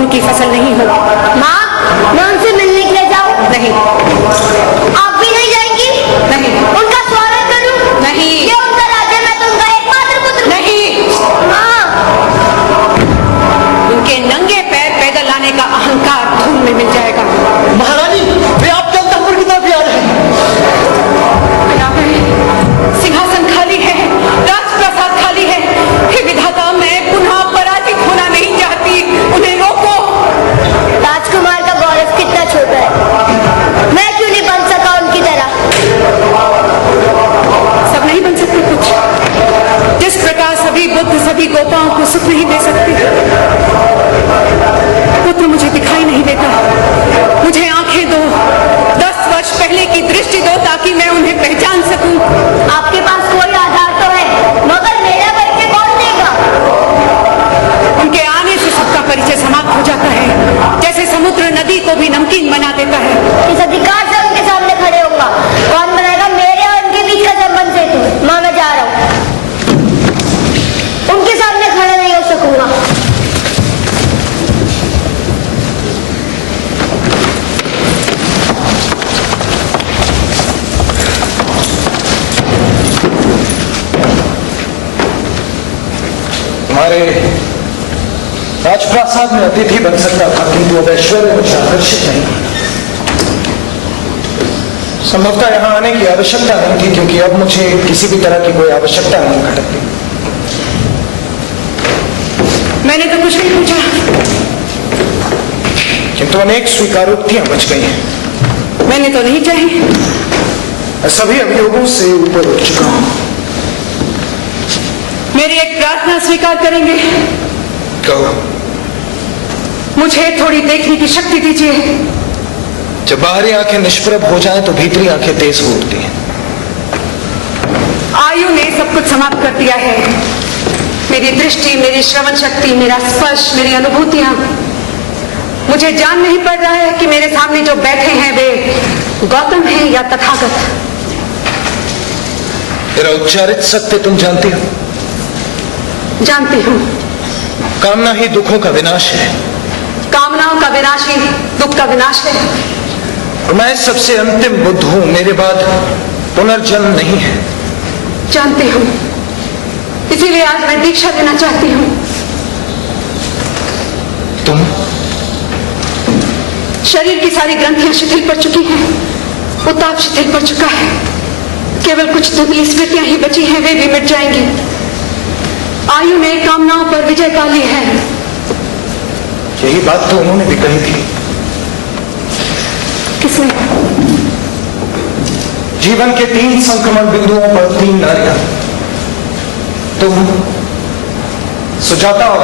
उनकी फसल नहीं हो। माँ, मैं उनसे मिलने के लिए जाऊँ? नहीं। आप भी नहीं जाएंगी? नहीं। उनका स्वागत करूँ? नहीं। ये उनका राज्य, मैं तो उनका एकमात्र पुत्र। नहीं। माँ, उनके नंगे पैर पैदल आने का अहंकार धूल में मिल जाएगा। महारानी, वे आपके अंतःपुर की तरफ आ रहे हैं। सिंहासन खाली है, राजप्रसाद खाली है। हे विधाता, मैं पुनः पराजित होना नहीं चाहती, उन्हें रोको। राजकुमार का गौरव कितना छोटा है, मैं क्यों नहीं बन सका उनकी तरह? सब नहीं बन सकते कुछ। जिस प्रकार सभी बुद्ध सभी गोपाओं को सुख नहीं दे सकते, पुत्र मुझे दिखाई नहीं देता। मुझे आंखें दो, 10 वर्ष पहले की दृष्टि दो, ताकि मैं उन्हें पहचान सकूं। आपके पास कोई आधार तो है, मगर मेरा परिचय कौन देगा? उनके आने से सबका परिचय समाप्त हो जाता है, जैसे समुद्र नदी को भी नमकीन बना देता है। इस अधिकार से उनके सामने खड़े होगा। कौन बनाएगा मेरे और उनके बीच का संबंध सेतु? माँ, मैं जा रहा हूँ। उनके सामने खड़ा नहीं हो सकूंगा। हमारे राजप्रासाद में अतिथि बन सकता था, किंतु अब ऐश्वर्य मुझे आकर्षित नहीं। संभवतः यहाँ आने की आवश्यकता नहीं थी, क्योंकि अब मुझे किसी भी तरह की कोई आवश्यकता नहीं खटकती। मैंने तो कुछ नहीं पूछा, किंतु अनेक स्वीकारोक्तियां बच गई हैं। मैंने तो नहीं चाही। मैं सभी अभियोगों से ऊपर उठ चुका हूं। मेरी एक प्रार्थना स्वीकार करेंगे? कहो। मुझे थोड़ी देखने की शक्ति दीजिए। जब बाहरी आंखें निष्प्रभ हो जाएं तो भीतरी आंखें तेज हो उठती हैं। आयु ने सब कुछ समाप्त कर दिया है। मेरी दृष्टि, मेरी श्रवण शक्ति, मेरा स्पर्श, मेरी अनुभूतियां। मुझे जान नहीं पड़ रहा है कि मेरे सामने जो बैठे हैं वे गौतम हैं या तथागत। मेरा उच्चारित सत्य तुम जानती हो? जानती हूँ। कामना ही दुखों का विनाश है। कामनाओं का विनाश ही दुख का विनाश है। और मैं सबसे अंतिम बुद्ध हूं, मेरे बाद पुनर्जन्म नहीं है। जानती हूँ, इसीलिए आज मैं दीक्षा लेना चाहती हूँ। तुम? शरीर की सारी ग्रंथियां शिथिल पड़ चुकी हैं, उताप शिथिल पड़ चुका है। केवल कुछ धुंधली स्मृतियां ही बची हैं, वे भी मिट जाएंगी। आयु ने कामनाओं पर विजय पा ली है। यही बात तो उन्होंने भी कही थी। किसने? जीवन के 3 संक्रमण बिंदुओं पर 3 नारियां, तुम, सुजाता और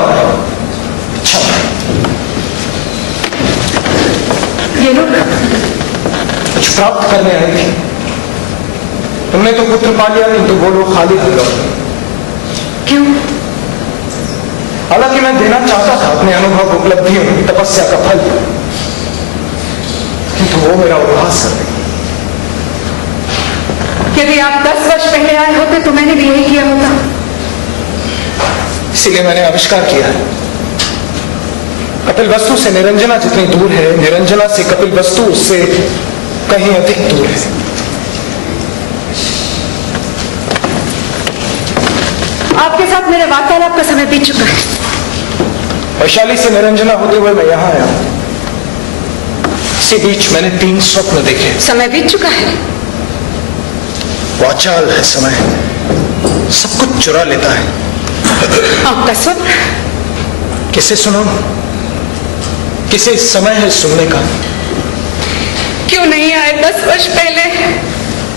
क्षमा। ये लोग कुछ प्राप्त करने आई थी। तुमने तो पुत्र पा लिया, किंतु वो लोग खाली हाथ लौटे। क्यों? हालांकि मैं देना चाहता था अपने अनुभव, उपलब्धियों, तपस्या का फल, किंतु वो मेरा उपहास कर गई। यदि आप 10 वर्ष पहले आए होते तो मैंने भी यही किया होता। इसीलिए मैंने आविष्कार किया है। कपिल वस्तु से निरंजना जितनी दूर है, निरंजना से कपिल वस्तु उससे कहीं अधिक दूर है। आपके साथ मेरे वार्तालाप का समय बीत चुका है। वैशाली से निरंजना होते हुए मैं यहां आया। इसी बीच मैंने 3 स्वप्न देखे। समय बीत चुका है। वाचाल है समय, सब कुछ चुरा लेता है। आपका स्वप्न? किसे सुनाऊं? किसे समय है सुनने का? क्यों नहीं आए 10 वर्ष पहले?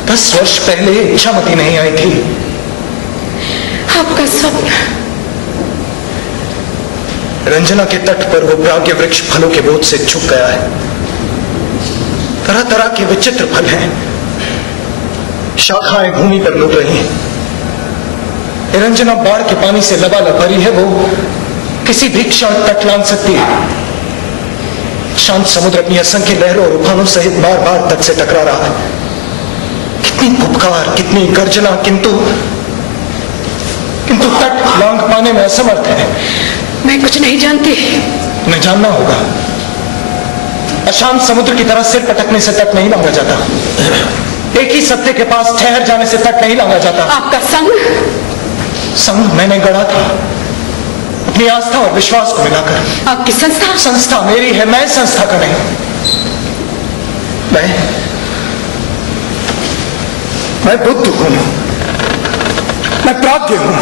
10 वर्ष पहले इच्छामती नहीं आई थी। आपका स्वप्न? रंजना के तट पर वो प्राग्ञ वृक्ष फलों के बोझ से झुक गया है। तरह तरह के विचित्र फल हैं, शाखाएं भूमि पर लुट रही हैं। निरंजना बाढ़ के पानी से लबालब भरी है, वो किसी भी क्षण तट लांघ सकती है। शांत समुद्र अपनी असंख्य लहरों और उफानों सहित बार बार तट से टकरा रहा है। कितनी फुफकार, कितनी गर्जना, किंतु तट लांघ पाने में असमर्थ है। मैं कुछ नहीं जानती। उन्हें जानना होगा, अशांत समुद्र की तरह सिर पटकने से तट नहीं लांगा जाता, एक ही सत्य के पास ठहर जाने से तट नहीं लांगा जाता। आपका संग मैंने गढ़ा था अपनी आस्था और विश्वास को मिलाकर। आपकी संस्था मेरी है, मैं संस्था का नहीं। मैं बुद्ध हूं, मैं प्राज्ञ हूं।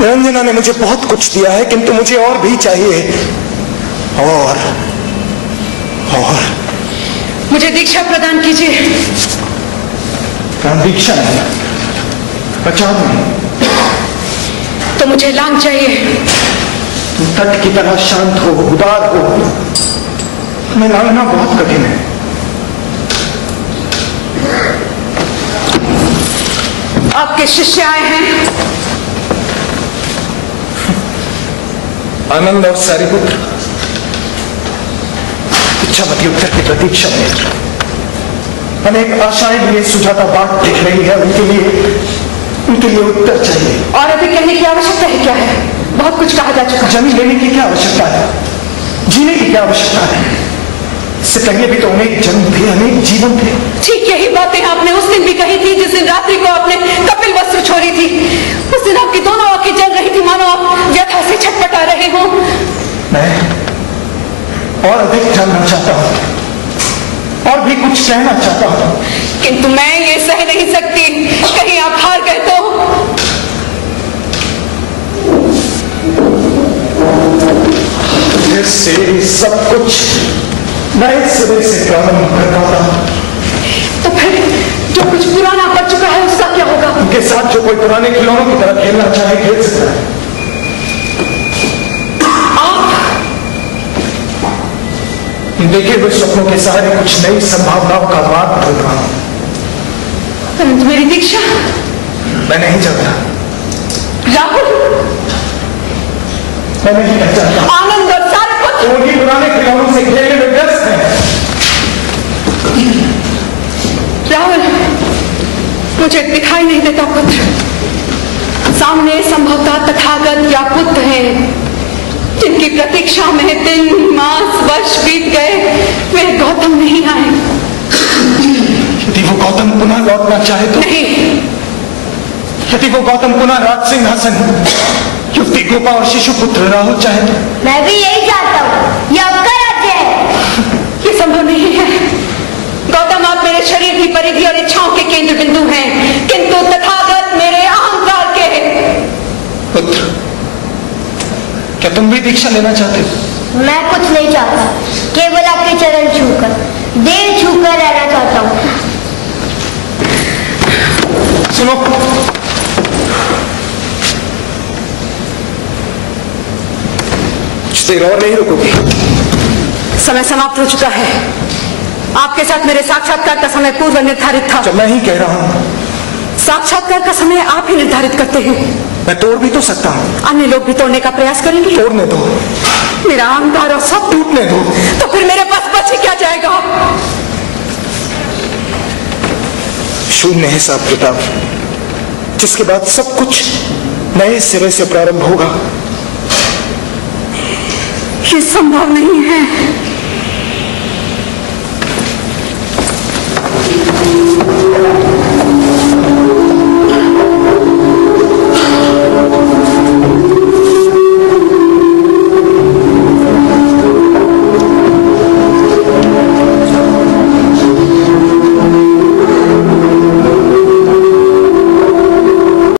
निरंजना ने मुझे बहुत कुछ दिया है, किंतु मुझे और भी चाहिए। और मुझे दीक्षा प्रदान कीजिए। दीक्षा नहीं, बचाव नहीं। तो मुझे लांग चाहिए। तुम तट की तरह शांत हो, उदार हो, हमें लांघना बहुत कठिन है। आपके शिष्य आए हैं। आनंद और सारिपुत्र इच्छामती उत्तर की प्रतीक्षा में अनेक आशाएं लिए सुजाता बाट दिख रही है। उनके लिए उत्तर चाहिए। और अभी कहने की आवश्यकता है क्या है? बहुत कुछ कहा जा चुका। जमीन लेने की क्या आवश्यकता है? जीने की क्या आवश्यकता है? इससे पहले भी तो अनेक जन्म थे, अनेक जीवन थे। ठीक यही बातें आपने उस दिन भी कही थी, जिस दिन रात्रि को आपने कपिल वस्त्र छोड़ी थी। उस दिन आपकी दोनों आंखें जल रही थी, मानो आप व्यथा से छटपटा रहे हो। मैं और अधिक जानना चाहता हूं, और भी कुछ कहना चाहता हूं, किंतु मैं ये सह नहीं सकती। कहीं आप हार गए तो? फिर से सब कुछ नए सिरे से प्रारंभ कर पाता। तो फिर जो कुछ पुराना बच चुका है उसका क्या होगा? उनके साथ जो कोई पुराने खिलौनों की तरह खेलना चाहे खेल सकता है। देखे हुए स्वप्नों के सहारे कुछ नई संभावनाओं का मार्ग ढूंढ रहा हूं। परंतु मेरी दीक्षा? मैं नहीं जानता राहुल, मैं नहीं जानता। आनंद और सारिपुत्र उनकी पुराने खिलौनों से खेलने में व्यस्त है। राहुल, मुझे दिखाई नहीं देता पुत्र। सामने संभवतः तथागत या बुद्ध है, जिनकी प्रतीक्षा में दिन मास वर्ष बीत गए, वे गौतम नहीं आए। यदि वो गौतम पुनः लौटना चाहे तो? नहीं। यदि वो गौतम पुनः राज सिंहासन, युक्ति गोपा और शिशु पुत्र राहुल चाहे तो? मैं भी यही चाहता हूँ। ये आपका राज्य है। ये संभव नहीं है गौतम। आप मेरे शरीर की परिधि और इच्छाओं के केंद्र बिंदु हैं, किंतु तथागत मेरे अहंकार के। पुत्र, क्या तुम भी दीक्षा लेना चाहते हो? मैं कुछ नहीं चाहता, केवल आपके चरण छूकर, देह छूकर रहना चाहता हूँ। सुनो, कुछ देर और नहीं रुकोगे? समय समाप्त हो चुका है। आपके साथ मेरे साक्षात्कार का समय पूर्व निर्धारित था। जो मैं ही कह रहा हूं। साक्षात्कार का समय आप ही निर्धारित करते हैं। मैं तोड़ भी तो सकता हूं। अन्य लोग भी तोड़ने का प्रयास करेंगे। तोड़ने दो। मेरा अहंकार और सब टूटने दो। तो फिर मेरे पास बच ही क्या जाएगा? शून्य है साहब प्रताप, जिसके बाद सब कुछ नए सिरे से प्रारंभ होगा। ये संभव नहीं है।